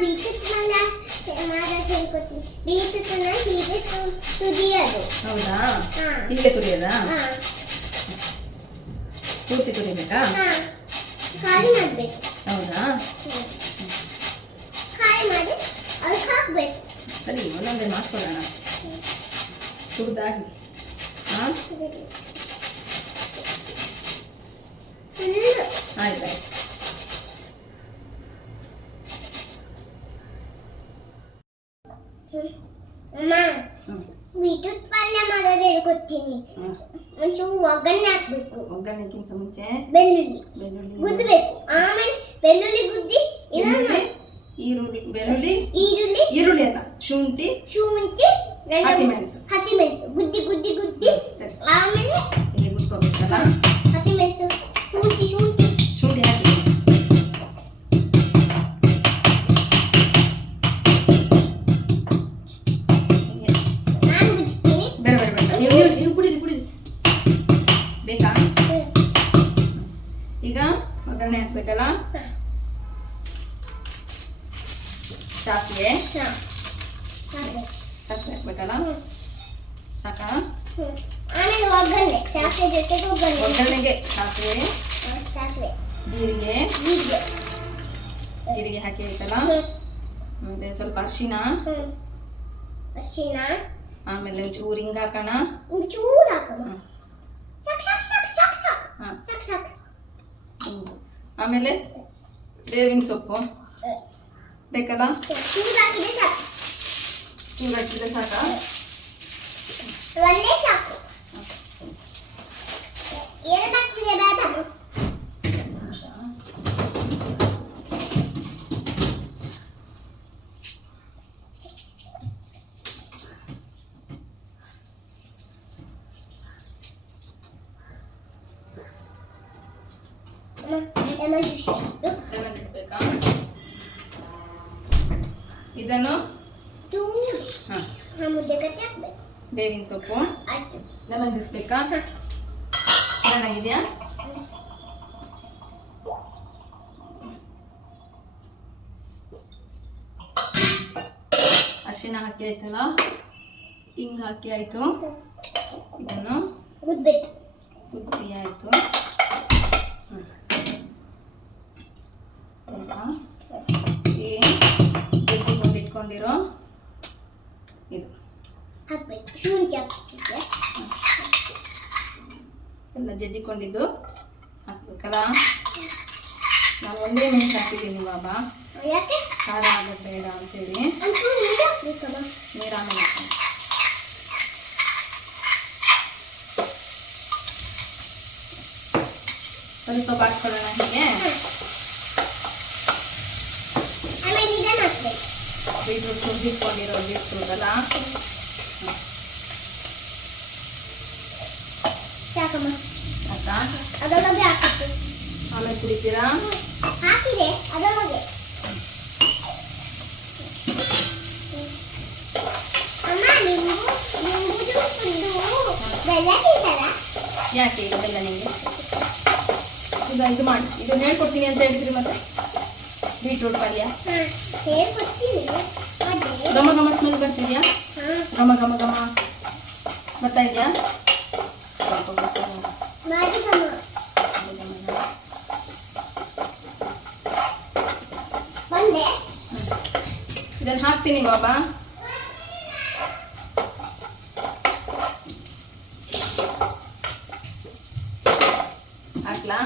Beetroot ಮಾಡೋದು ಹೇಳ್ಕೊಡ್ತೀನಿ. ಬೀಟ್ರೂಟ್ನ ಹೀಗೆ ತುರಿಯೋದು. ಹೌದಾ? ಹೀಗೆ ತುರಿಯೋದಾ? ಪೂರ್ತಿ ತುರಿಬೇಕಾ? ಖಾಲಿ ಮಾಡಬೇಕು. ಹೌದಾ? ಖಾಲಿ ಮಾಡಿ ಅದಕ್ಕೆ ಹಾಕಬೇಕು. ಸರಿ, ಒಂದೊಂದೇ ಮಾಡ್ಕೊಳ್ಳೋಣ. ತುರಿದಾಗಿ. ಹಾಂ, ಆಯ್ತಾಯ್ತು. ಅಮ್ಮ, ಬೀಟ್ರೂಟ್ ಪಲ್ಯ ಮಾಡೋದು ಹೇಳ್ಕೊಡ್ತೀನಿ. ಒಂಚೂರು ಒಗ್ಗರಣೆ ಹಾಕ್ಬೇಕು. ಒಗ್ಗರಣೆಗಿಂತ ಮುಂಚೆ ಬೆಳ್ಳುಳ್ಳಿ ಗುದ್ದಬೇಕು. ಆಮೇಲೆ ಬೆಳ್ಳುಳ್ಳಿ ಗುದ್ದಿ ಈರುಳ್ಳಿ ಅಲ್ಲ, ಶುಂಠಿ ಹಸಿಮೆಣಸು ಗುದ್ದಿ ಆಮೇಲೆ ಗುದ್ಕೋಬೇಕಲ್ಲ. ಹಸಿಮೆಣಸು ಶುಂಠಿ ಹಾಕಿ ನಾನು ಗುದ್ತೀನಿ. ಬೇಡ ನೀವು ಕುಡೀರಿ. ಬೇಕಾ? ಈಗ ಒಗ್ಗರಣೆ ಹಾಕ್ಬೇಕಲ್ಲ. ಸಾಸಿವೆ ಹಾಕ್ಬೇಕಲ್ಲ. ಸಾಕಾ? ಆಮೇಲೆ ಒಗ್ಗರಣೆ, ಸಾಸಿವೆ ಜೊತೆಗೆ ಒಗ್ಗರಣೆಗೆ ಸಾಸಿವೆ, ಜೀರಿಗೆ ಹಾಕಿ ಆಯ್ತಲ್ಲ. ಮತ್ತೆ ಸ್ವಲ್ಪ ಅರಿಶಿನ, ಆಮೇಲೆ ಒಂಚೂರು ಹಿಂಗ ಹಾಕೋಣ. ಆಮೇಲೆ ಬೇವಿನ ಸೊಪ್ಪು ಬೇಕಲ್ಲ. ಚೂರು ಹಾಕಿದ್ರೆ ಸಾಕಾ? ಒಂದೇ ಸಾಕು. ಎರಡು ಹಾಕ್ತಿದೆ ಬೇಡ. ಇದನ್ನು ಮುದ್ದೆ ಕಟ್ಟಿ ಹಾಕ್ಬೇಕು. ಬೇವಿನ ಸೊಪ್ಪು, ಲೆಮನ್ ಜ್ಯೂಸ್ ಬೇಕಾ? ಚೆನ್ನಾಗಿದೆಯಾ? ಅರಿಶಿನ ಹಾಕಿ ಆಯ್ತಲ್ಲ, ಹಿಂಗ ಹಾಕಿ ಆಯ್ತು. ಇದನ್ನು ಗುದ್ದಿ ಆಯ್ತು. ಇಟ್ಕೊಂಡಿರೋ ಇದು ಎಲ್ಲ ಜಜ್ಜಿಕೊಂಡಿದ್ದು ಹಾಕ್ಬೇಕಲ್ಲ. ನಾನು ಒಂದೇ ಮೆಣಸು ಹಾಕಿದ್ದೀನಿ ಬಾಬಾ, ಖಾರ ಆಗೋದು ಬೇಡ ಅಂತೇಳಿ. ನೀರು ಆಮೇಲೆ ಹಾಕೋಣ. ಸ್ವಲ್ಪ ಬಾಡ್ಕೊಳ್ಳೋಣ ಹೀಗೆ. ಬೀಟ್ರೂಟ್ ತುರಿದಿಟ್ಕೊಂಡಿರೋ ಬೀಟ್ರೂಟ್ ಅಲ್ಲ. ಆಮೇಲೆ ಕುಡಿತೀರಾ? ಹಾಕಿದೆ ಅದರೊಳಗೆ. ಅಮ್ಮ, ನಿಂಬು ಜ್ಯೂಸ್ ಬೆಲ್ಲ ತಿಂತಾರಾ? ಯಾಕೆ ಈಗ ಬೆಲ್ಲ ನಿಮಗೆ? ಈಗ ಇದು ಮಾಡಿ, ಇದನ್ನ ಹೇಳ್ಕೊಡ್ತೀನಿ ಅಂತ ಹೇಳ್ತೀರಿ ಮತ್ತೆ. ಬೀಟ್ರೂಟ್ ಪಲ್ಯ ಘಮ ಘಮ ಸ್ಮೆಲ್ ಬರ್ತಿದ್ಯಾ? ಘಮ ಬರ್ತಾ ಇದೆಯಾ? ಇದನ್ನು ಹಾಕ್ತೀನಿ ಬಾಬಾ. ಹಾಕ್ಲಾ?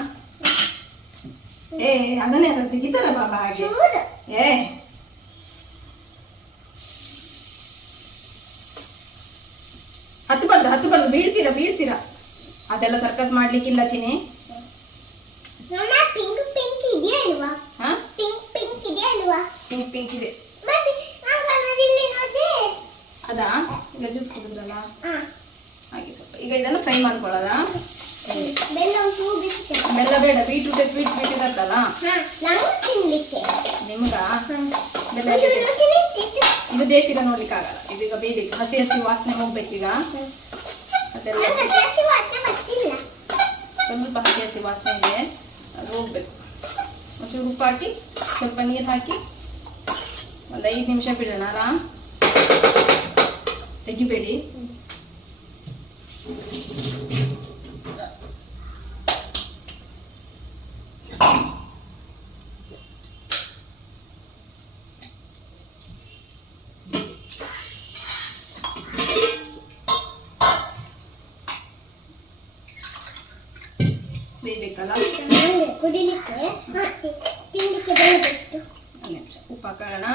ಅದನ್ನೇ ತೆಗಿತಾರ ಬಾಬಾ ಹಾಗೆ. ಹತ್ತು ಬಂದು ಬೀಳ್ತೀರಾ. ಅದೆಲ್ಲ ಸರ್ಕಸ್ ಮಾಡ್ಲಿಕ್ಕಿಲ್ಲ ಚಿನಿ. ಪಿಂಕ್ ಇದೆ. ಅದಾ? ಈಗ ಜ್ಯೂಸ್ ಕುಡಿದ್ರಲ್ಲ ಹಾಗೆ ಸ್ವಲ್ಪ. ಈಗ ಇದನ್ನು ಫ್ರೈ ಮಾಡ್ಕೊಳ್ಳೋದಾ? ಬೆಲ್ಲ ಬೇಡ, ಬೀಟ್ರೂಟ್ ಸ್ವೀಟ್ ಇರತ್ತಲ್ಲ ನಿಮ್ಗ. ಬೆಲ್ಲ ಇದು ಟೇಸ್ಟ್ ಈಗ ನೋಡ್ಲಿಕ್ಕೆ ಆಗಲ್ಲ. ಇದೀಗ ಬೇಯಬೇಕು, ಹಸಿ ವಾಸನೆ ಹೋಗ್ಬೇಕೀಗ. ಅದೆಲ್ಲ ಸ್ವಲ್ಪ ಹಸಿ ವಾಸನೆ ಇದೆ, ಅದು ಹೋಗ್ಬೇಕು. ಒಂಚೂರು ಉಪ್ಪು ಹಾಕಿ ಸ್ವಲ್ಪ ನೀರು ಹಾಕಿ ಒಂದು 5 ನಿಮಿಷ ಬಿಡೋಣ ಅಲ್ಲ, ತೆಗಿಬೇಡಿ. ಬೇಯಬೇಕಲ್ಲ, ಕುಡಿಲಿಕ್ಕೆ ತಿನ್ನಲಿಕ್ಕೆ ಬೇಯಬೇಕು. ಒಂದು ನಿಮಿಷ ಉಪ್ಪು ಹಾಕೋಣ.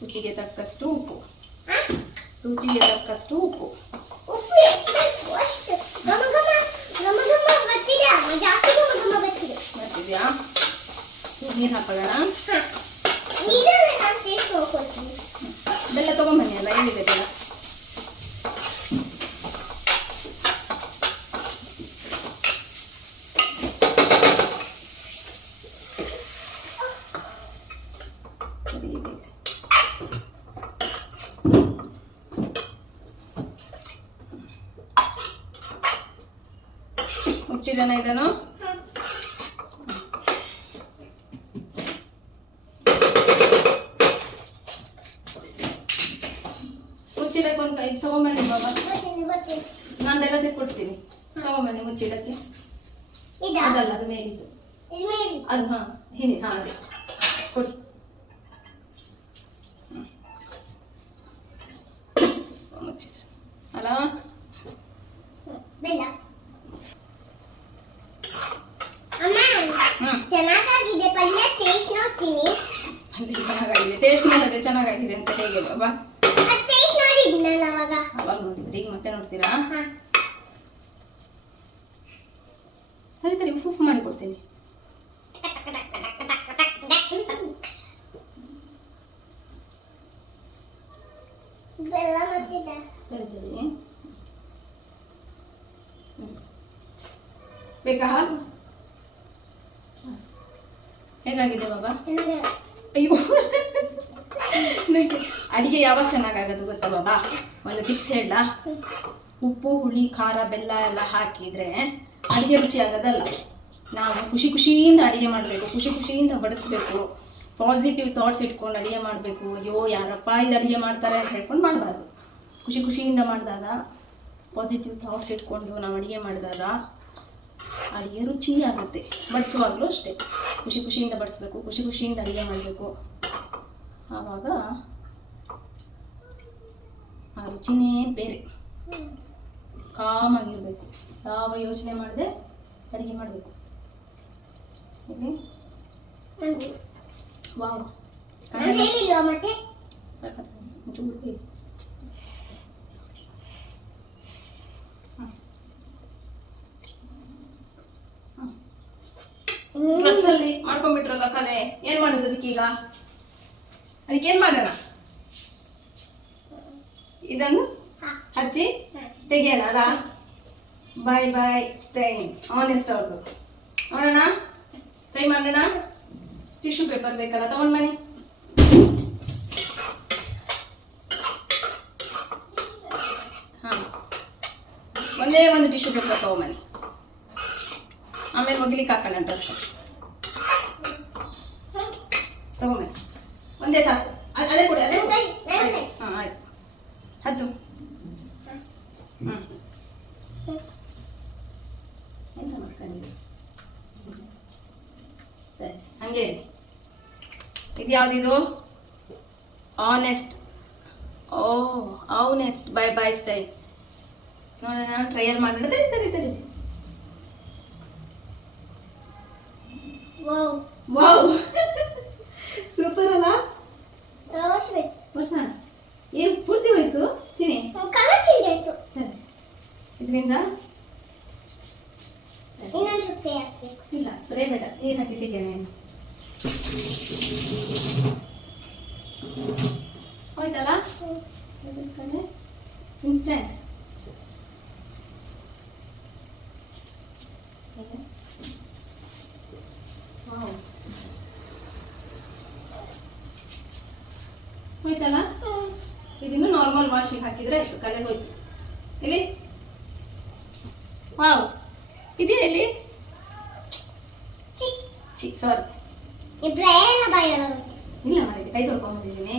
ರುಚಿಗೆ ತಕ್ಕಷ್ಟು ಉಪ್ಪು, ರುಚಿಗೆ ತಕ್ಕಷ್ಟು ಉಪ್ಪು. ಉಪ್ಪು ಎಷ್ಟು ಅಷ್ಟು ಘಮ ಘಮ ಘಮ ಘಮ ಬರ್ತಿದೆ, ಜಾಸ್ತಿ ಘಮ ಘಮ ಬರ್ತಿದೆ. ಬರ್ತಿದ್ಯಾ? ನೀರು ಹಾಕೊಳ್ಳೋಣ. ನೀರಲ್ಲಿ ನಾನು ಟೇಸ್ಟ್ ನೋಡ್ಕೊಳ್ತೀನಿ. ಬೆಲ್ಲ ತಗೊಂಬನ್ನಿ ಅಲ್ಲ, ಎಲ್ಲಿದೆ ಬೆಲ್ಲ? ಮುಚ್ಚಿಡೋಣ ಇದನ್ನು. ಮುಚ್ಚಿಡಕ್ಕೆ ಒಂದು ಕೈ ತಗೊಂಬನ್ನಿ ಬಾಬಾ, ನಾನು ಬೆಲ್ಲ ತೆಕ್ಕೊಡ್ತೀನಿ. ತಗೊಂಬನ್ನಿ ಮುಚ್ಚಿಡಕ್ಕೆ. ಅದಲ್ಲ, ಅದು ಮೇಲಿದ್ದು ಅದು. ಹಾ ಹಿಂದೆ, ಹಾ ಅದೇ ಕೊಡಿ. ಮುಚ್ಚಿಡ ಅಲ್ಲ, ಬೆಲ್ಲ. ಅಮ್ಮ ಚೆನ್ನಾಗಿದೆ ಪಲ್ಯ, ಟೇಸ್ಟ್ ನೋಡ್ತೀನಿ. ಅಲ್ಲಿ ಚೆನ್ನಾಗಿದೆ, ಟೇಸ್ಟ್ ನೋಡಿದ್ರೆ ಚೆನ್ನಾಗಿದೆ ಅಂತ ಹೇಗೆ ಬಾಬಾ? ಟೇಸ್ಟ್ ನೋಡಿದ್ದೆ ನಾನು ಅವಾಗ. ಅವಾಗ ನೋಡಿದ್ರಿ, ಈಗ ಮತ್ತೆ ನೋಡ್ತೀರಾ? ಸರಿ ಸರಿ, ಉಪ್ಪು ಮಾಡಿ ಕೊಡ್ತೀನಿ. ಬೆಲ್ಲ ಮಾಡ್ತಿದ್ದ. ಸರಿ ಸರಿ, ಬೇಕಾ? ಹೇಗಾಗಿದೆ ಬಾಬಾ? ಅಯ್ಯೋ, ಅಡಿಗೆ ಯಾವಾಗ ಚೆನ್ನಾಗಾಗೋದು ಗೊತ್ತಾ ಬಾಬಾ? ಒಂದು ಟಿಪ್ಸ್ ಹೇಳ. ಉಪ್ಪು ಹುಳಿ ಖಾರ ಬೆಲ್ಲ ಎಲ್ಲ ಹಾಕಿದ್ರೆ ಅಡಿಗೆ ರುಚಿ ಆಗೋದಲ್ಲ. ನಾವು ಖುಷಿ ಖುಷಿಯಿಂದ ಅಡಿಗೆ ಮಾಡಬೇಕು, ಖುಷಿ ಖುಷಿಯಿಂದ ಬಡಿಸ್ಬೇಕು, ಪಾಸಿಟಿವ್ ಥಾಟ್ಸ್ ಇಟ್ಕೊಂಡು ಅಡಿಗೆ ಮಾಡಬೇಕು. ಅಯ್ಯೋ ಯಾರಪ್ಪ ಇದು ಅಡಿಗೆ ಮಾಡ್ತಾರೆ ಅಂತ ಹೇಳ್ಕೊಂಡು ಮಾಡಬಾರ್ದು. ಖುಷಿ ಖುಷಿಯಿಂದ ಮಾಡಿದಾಗ, ಪಾಸಿಟಿವ್ ಥಾಟ್ಸ್ ಇಟ್ಕೊಂಡು ನಾವು ಅಡಿಗೆ ಮಾಡಿದಾಗ ಅಡಿಗೆ ರುಚಿ ಆಗುತ್ತೆ. ಬಡಿಸುವಾಗಲೂ ಅಷ್ಟೇ ಖುಷಿ ಖುಷಿಯಿಂದ ಬಡಿಸ್ಬೇಕು, ಖುಷಿ ಖುಷಿಯಿಂದ ಅಡಿಗೆ ಮಾಡಬೇಕು. ಆವಾಗ ಆ ರುಚಿನೇ ಬೇರೆ. ಕಾಮಾಗಿರ್ಬೇಕು, ಯಾವ ಯೋಚನೆ ಮಾಡದೆ ಅಡಿಗೆ ಮಾಡಬೇಕು. ವಾವ್, ಮತ್ತೆ ಡ್ರೆಸ್ಸಲ್ಲಿ ಮಾಡ್ಕೊಂಡ್ಬಿಟ್ರಲ್ಲ ಕಲೆ, ಏನ್ ಮಾಡೋದು ಅದಕ್ಕೀಗ? ಅದಕ್ಕೇನ್ ಮಾಡೋಣ? ಇದನ್ನು ಹಚ್ಚಿ ತೆಗಿಯೋಣ ಅಲ್ಲ? ಬಾಯ್ ಬಾಯ್ ಸ್ಟೈನ್ ಆನೆಸ್ಟ್ ಅವ್ರದ್ದು. ನೋಡೋಣ, ಟ್ರೈ ಮಾಡೋಣ. ಟಿಶ್ಯೂ ಪೇಪರ್ ಬೇಕಲ್ಲ, ತಗೊಂಡ್ ಬನ್ನಿ. ಹಾ, ಒಂದೇ ಒಂದು ಟಿಶ್ಯೂ ಪೇಪರ್ ತಗೊಂಬನ್ನಿ. ಆಮೇಲೆ ಒಗಿಲಿಕ್ಕೆ ಹಾಕೋಣ ಡ್ರೆಸ್. ತಗೊಂಬನ್ನಿ, ಒಂದೇ ಸಾಕು. ಅದೇ ಕೊಡಿ, ಅದೇ ಕೊಡಿ. ಹಾಂ ಆಯ್ತು, ಹತ್ತು. ಹ್ಞೂ, ಎಂತ ಮಾಡ್ಕೊಂಡಿದ್ದೀವಿ? ಸರಿ, ಹಂಗೆ ಇರಿ. ಇದು ಯಾವುದಿದು? ಆನೆಸ್ಟ್. ಓ, ಆನೆಸ್ಟ್ ಬೈ ಬೈ ಸ್ಟೈಲ್. ನೋಡೋಣ, ಟ್ರಯಲ್ ಮಾಡೋಣ. ತರಿ ತರಿ ತರಿ. ವಾವ್, ಸೂಪರ್ ಅಲ್ಲ? ವರ್ಷ ಏನು ಪೂರ್ತಿ ಹೋಯ್ತು ಚಿನಿ? ಕಲರ್ ಚೇಂಜ್ ಆಯ್ತು. ಸರಿ, ಇದರಿಂದ ಇನ್ನೊಂದು ಸ್ಪ್ರೇ ಹಾಕ್ಬೇಕು. ಇಲ್ಲ, ಸ್ಪ್ರೇ ಬೇಡ, ನೀರು ಹಾಕಿ ತೆಗೆಯೋಣ. ಹೋಯ್ತಲ್ಲ? ಇನ್ಸ್ಟೆಂಟ್. ಹೋಯ್ತಲ್ಲ? ಇದನ್ನು ನಾರ್ಮಲ್ ವಾಶಿಗೆ ಹಾಕಿದ್ರೆ ಆಯ್ತು, ಕಲೆ ಹೋಯ್ತು. ಇಲ್ಲಿ ವಾವ್, ಇದೆಯಾ ಇಲ್ಲಿ? ಸಾರಿ, ಪ್ರಯಾಣ ಬಾಯಲ್ಲ ಇಲ್ಲ ಮಾಡಿದ್ದೆ, ಕೈ ತೊಳ್ಕೊಂಡ್ಬಂದಿದ್ದೀನಿ.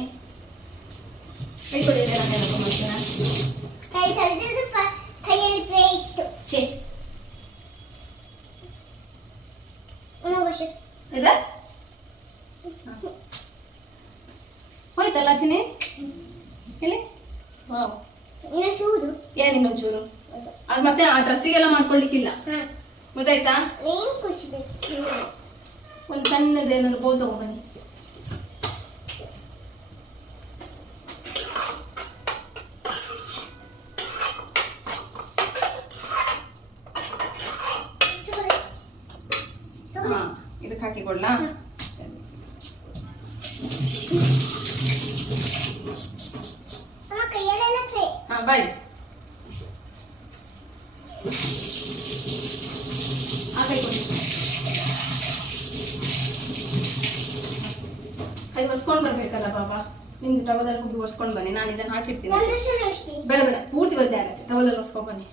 ಕೈ ತೊಳೆಯಲ್ಲ ನಾನು ಹೇಳ್ಕೊಂಡ್ಬರ್ತೀನ. ಕೈ ತೊಳೆದು ಕೈಯಲ್ಲಿ ಪ್ರೇ ಇತ್ತು. ಛೇ ಇದಾ ಹೋಯ್ತಲ್ಲ ಚಿನಿ ಇಲ್ಲಿ. ವಾವ್, ಚೂರು ಏನ್ ಇನ್ನೊಂಚೂರು ಅದು ಮತ್ತೆ ಆ ಡ್ರೆಸ್ಸಿಗೆಲ್ಲ ಮಾಡ್ಕೊಳ್ಲಿಕ್ಕಿಲ್ಲ, ಗೊತ್ತಾಯ್ತಾ? ಏನ್ ಖುಷಿ ಬೇಕು. ಒಂದು ಸಣ್ಣದೇನಾದ್ರು ಬೋಲ್ ತಗೊಂಡ್ಬನ್ನಿ. ಹಾ, ಇದಕ್ಕೆ ಹಾಕಿಕೊಳ್ಳ. ಕೈಯಲ್ಲೆಲ್ಲ ಪ್ರೇ. ಹಾ ಬಾಯ್. ಆ ಕೈ ಕೊಡಿ. ಕೈ ಒರೆಸ್ಕೊಂಡು ಬರ್ಬೇಕಲ್ಲ ಬಾಬಾ, ನಿಮ್ದು ಟವಲಲ್ಲಿ ಹೋಗಿ ಒರೆಸ್ಕೊಂಡು ಬನ್ನಿ. ನಾನು ಇದನ್ನು ಹಾಕಿರ್ತೀನಿ. ಬೇಡ ಬೇಡ, ಪೂರ್ತಿ ಒದ್ದೆ ಆಗುತ್ತೆ. ಟವಲಲ್ಲಿ ಒರೆಸ್ಕೊಂಡು ಬನ್ನಿ.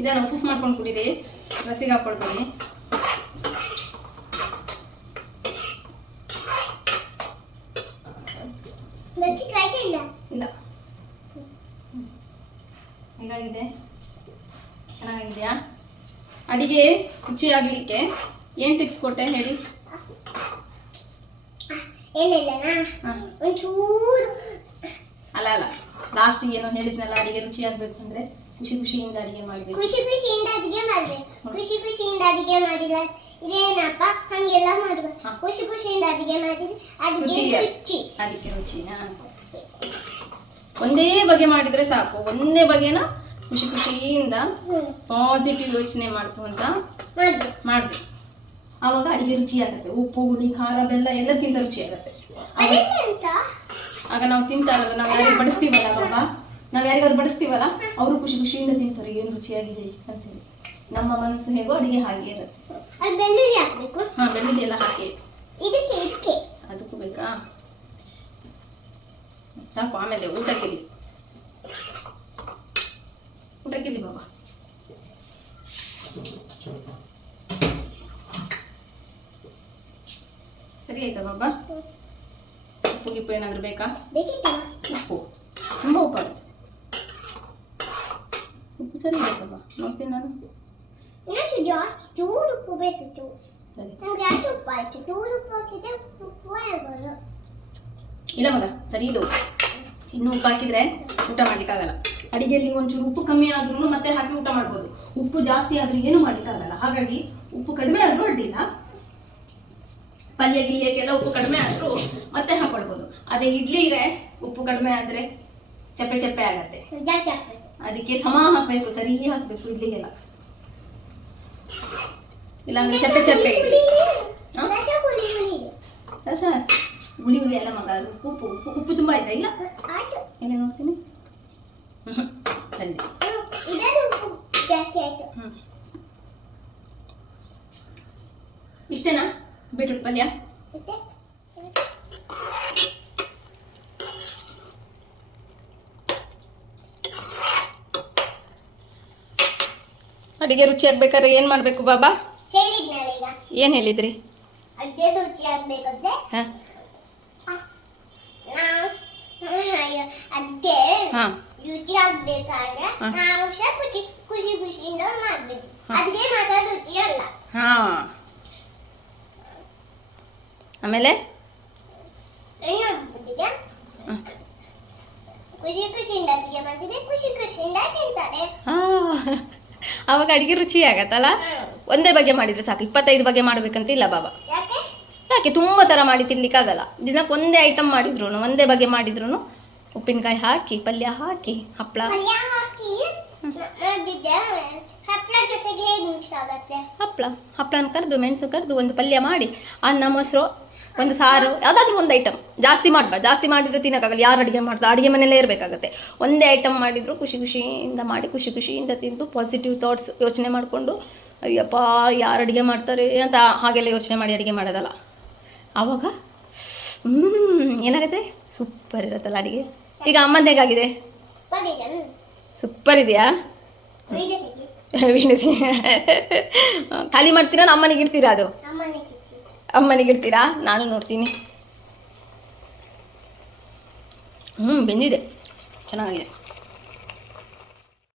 ಇದನ್ನು ಉಫ್ ಮಾಡ್ಕೊಂಡು ಕುಡೀರಿ, ರಸಿಗೆ ಹಾಕೊಳ್ತೀನಿ. ಇಲ್ಲ, ಹೇಗಾಗಿದೆ? ಚೆನ್ನಾಗಿದೆಯಾ? ಅಡಿಗೆ ರುಚಿ ಆಗ್ಲಿಕ್ಕೆ ಏನ್ ಟಿಪ್ಸ್ ಕೊಟ್ಟೆ ಹೇಳಿ? ಅಲ್ಲ ಅಲ್ಲ, ಲಾಸ್ಟ್ ಏನೋ ಹೇಳಿದ್ನಲ್ಲ, ಅಡಿಗೆ ರುಚಿ ಆಗ್ಬೇಕು ಅಂದ್ರೆ ಖುಷಿ ಖುಷಿಯಿಂದ ಅಡಿಗೆ ಮಾಡ್ಬೇಕು. ಖುಷಿ ಖುಷಿಯಿಂದ ಅಡಿಗೆ ಮಾಡ್ಬೇಕು. ಖುಷಿ ಖುಷಿಯಿಂದ ಅಡಿಗೆ ಮಾಡಿಲ್ಲ ಇದೇನಪ್ಪ ಹಂಗೆಲ್ಲ ಮಾಡ್ಬೇಕು. ಖುಷಿ ಖುಷಿಯಿಂದ ಅಡಿಗೆ ಮಾಡಿದ್ರೆ ಅದಕ್ಕೆ ರುಚಿನಾ? ಒಂದೇ ಬಗೆ ಮಾಡಿದ್ರೆ ಸಾಕು. ಒಂದೇ ಬಗೆನ ಖುಷಿ ಖುಷಿಯಿಂದ ಪಾಸಿಟಿವ್ ಯೋಚನೆ ಮಾಡ್ಕೊಂತ ಮಾಡ್ಬೇಕು. ಆವಾಗ ಅಡಿಗೆ ರುಚಿ ಆಗುತ್ತೆ. ಉಪ್ಪು ಹುಳಿ ಖಾರ ಬೆಲ್ಲ ಎಲ್ಲ ತಿಂದ ರುಚಿ ಆಗುತ್ತೆ. ಆಗ ನಾವು ತಿಂತಾರಲ್ಲ, ನಾವು ಯಾರಿಗೆ ಬಡಿಸ್ತೀವಲ್ಲ ಬಾಬಾ, ನಾವ್ ಯಾರಿಗಾದ್ರು ಬಡಿಸ್ತೀವಲ್ಲ, ಅವರು ಖುಷಿ ಖುಷಿಯಿಂದ ತಿಂತಾರೆ. ಏನ್ ರುಚಿಯಾಗಿದೆ ಅಂತೇಳಿ. ನಮ್ಮ ಮನಸ್ಸು ಹೇಗೋ ಅಡಿಗೆ ಹಾಗೆ ಇರುತ್ತೆ. ಹಾ, ಬೆಳ್ಳುಳ್ಳಿ ಎಲ್ಲ ಹಾಕಿ ಅದಕ್ಕೂ ಬೇಕಾ? ಸಾಕು. ಆಮೇಲೆ ಊಟಕ್ಕಿಲಿ ಬಾಬಾ. ಸರಿ ಆಯ್ತಾ ಬಾಬಾ? ಉಪ್ಪು ಗಿಪ್ಪು ಏನಾದ್ರು ಬೇಕಾ? ಉಪ್ಪು ತುಂಬ ಉಪ್ಪಾಗುತ್ತೆ. ಉಪ್ಪು ಸರಿ ಇದೆ ಬಾಬಾ, ನೋಡ್ತೀನಿ ನಾನು. ಚೂರು ಉಪ್ಪು ಬೇಕಿತ್ತು. ಸರಿ ಇಲ್ಲ ಮಗ, ಸರಿ ಇದು. ಇನ್ನು ಉಪ್ಪು ಹಾಕಿದ್ರೆ ಊಟ ಮಾಡ್ಲಿಕ್ಕಾಗಲ್ಲ. ಅಡಿಗೆಯಲ್ಲಿ ಒಂಚೂರು ಉಪ್ಪು ಕಮ್ಮಿ ಆದ್ರೂ ಮತ್ತೆ ಹಾಕಿ ಊಟ ಮಾಡ್ಬೋದು. ಉಪ್ಪು ಜಾಸ್ತಿ ಆದ್ರೂ ಏನು ಮಾಡ್ಲಿಕ್ಕಾಗಲ್ಲ. ಹಾಗಾಗಿ ಉಪ್ಪು ಕಡಿಮೆ ಆದ್ರೂ ಅಡ್ಡಿಲ್ಲ. ಪಲ್ಯ ಗಿಲ್ಯಕ್ಕೆಲ್ಲ ಉಪ್ಪು ಕಡಿಮೆ ಆದ್ರೂ ಮತ್ತೆ ಹಾಕೊಳ್ಬೋದು. ಅದೇ ಇಡ್ಲಿಗೆ ಉಪ್ಪು ಕಡಿಮೆ ಆದ್ರೆ ಚಪ್ಪೆ ಚಪ್ಪೆ ಆಗತ್ತೆ. ಅದಕ್ಕೆ ಸಮ ಹಾಕ್ಬೇಕು, ಸರಿ ಹಾಕ್ಬೇಕು ಇಡ್ಲಿಗೆಲ್ಲ. ಇಲ್ಲಾಂದ್ರೆ ಚಪ್ಪೆ ಚಪ್ಪೆ ರಸ ಹುಳಿ ಹುಳಿ ಎಲ್ಲ ಮಗ. ಅದು ಉಪ್ಪು ಉಪ್ಪು ಉಪ್ಪು ತುಂಬ ಆಯ್ತಾ? ಇಲ್ಲ ಏನೇ ನೋಡ್ತೀನಿ. ಸರಿ ಇಷ್ಟೇನಾ ಬೀಟ್ರೂಟ್ ಪಲ್ಯ? ಅಡಿಗೆ ರುಚಿ ಆಗ್ಬೇಕಾದ್ರೆ ಏನ್ ಮಾಡ್ಬೇಕು ಬಾಬಾ? ಏನ್ ಹೇಳಿದ್ರಿ? ರುಚಿ ಆಗ್ಬೇಕಾದ್ರೆ ಅದಕ್ಕೆ ರುಚಿ ಆಗ್ಬೇಕಾದ್ರೆ ನಾವು ಖುಷಿ ಖುಷಿ ಖುಷಿಯಿಂದ ಮಾಡ್ಬೇಕು. ಅದೇ ಮಾತ್ರ ರುಚಿ ಅಲ್ಲ. ಆಮೇಲೆ ಖುಷಿ ಖುಷಿಯಿಂದ ಅಡಿಗೆ ಮಾಡಿದ್ರೆ ಖುಷಿ ಖುಷಿಯಿಂದ ತಿಂತಾರೆ. ಅವಾಗ ಅಡಿಗೆ ರುಚಿ ಆಗತ್ತಲ್ಲ. ಒಂದೇ ಬಗೆ ಮಾಡಿದ್ರೆ ಸಾಕು. 25 ಬಗೆ ಮಾಡ್ಬೇಕಂತ ಇಲ್ಲ ಬಾಬಾ. ಯಾಕೆ ತುಂಬಾ ತರ ಮಾಡಿ ತಿನ್ಲಿಕ್ಕಾಗಲ್ಲ. ದಿನಕ್ಕೆ ಒಂದೇ ಐಟಮ್ ಮಾಡಿದ್ರು, ಒಂದೇ ಬಗೆ ಮಾಡಿದ್ರು, ಉಪ್ಪಿನಕಾಯಿ ಹಾಕಿ ಪಲ್ಯ ಹಾಕಿ ಹಪ್ಪಳ ಜೊತೆಗೆ ಮಿಕ್ಸ್ ಆಗುತ್ತೆ. ಹಪ್ಪಳನ ಕರೆದು ಮೆಣಸು ಕರೆದು ಒಂದು ಪಲ್ಯ ಮಾಡಿ ಅನ್ನ ಮೊಸರು ಒಂದು ಸಾರು ಯಾವುದಾದ್ರೂ ಒಂದು ಐಟಮ್ ಜಾಸ್ತಿ ಮಾಡಬಾರ್ದು. ಜಾಸ್ತಿ ಮಾಡಿದರೆ ತಿನ್ನೋಕ್ಕಾಗಲ್ಲ. ಯಾರು ಅಡುಗೆ ಮಾಡ್ತಾರೆ, ಅಡುಗೆ ಮನೆಯಲ್ಲೇ ಇರಬೇಕಾಗತ್ತೆ. ಒಂದೇ ಐಟಮ್ ಮಾಡಿದ್ರು ಖುಷಿ ಖುಷಿಯಿಂದ ಮಾಡಿ ಖುಷಿ ಖುಷಿಯಿಂದ ತಿಂದು ಪಾಸಿಟಿವ್ ಥಾಟ್ಸ್ ಯೋಚನೆ ಮಾಡಿಕೊಂಡು ಅಯ್ಯಪ್ಪ ಯಾರು ಅಡುಗೆ ಮಾಡ್ತಾರೆ ಅಂತ ಹಾಗೆಲ್ಲ ಯೋಚನೆ ಮಾಡಿ ಅಡುಗೆ ಮಾಡೋದಲ್ಲ. ಆವಾಗ ಏನಾಗುತ್ತೆ, ಸೂಪರ್ ಇರುತ್ತಲ್ಲ ಅಡುಗೆ. ಈಗ ಅಮ್ಮಂದು ಹೇಗಾಗಿದೆ? ಸೂಪರ್ ಇದೆಯಾ? ಖಾಲಿ ಮಾಡ್ತೀರಾ? ಅಮ್ಮನಿಗೆ ಇಡ್ತೀರಾ? ಅದು ಅಮ್ಮನಿಗೆ ಇಡ್ತೀರಾ? ನಾನು ನೋಡ್ತೀನಿ. ಬೆಂದಿದೆ, ಚೆನ್ನಾಗಿದೆ.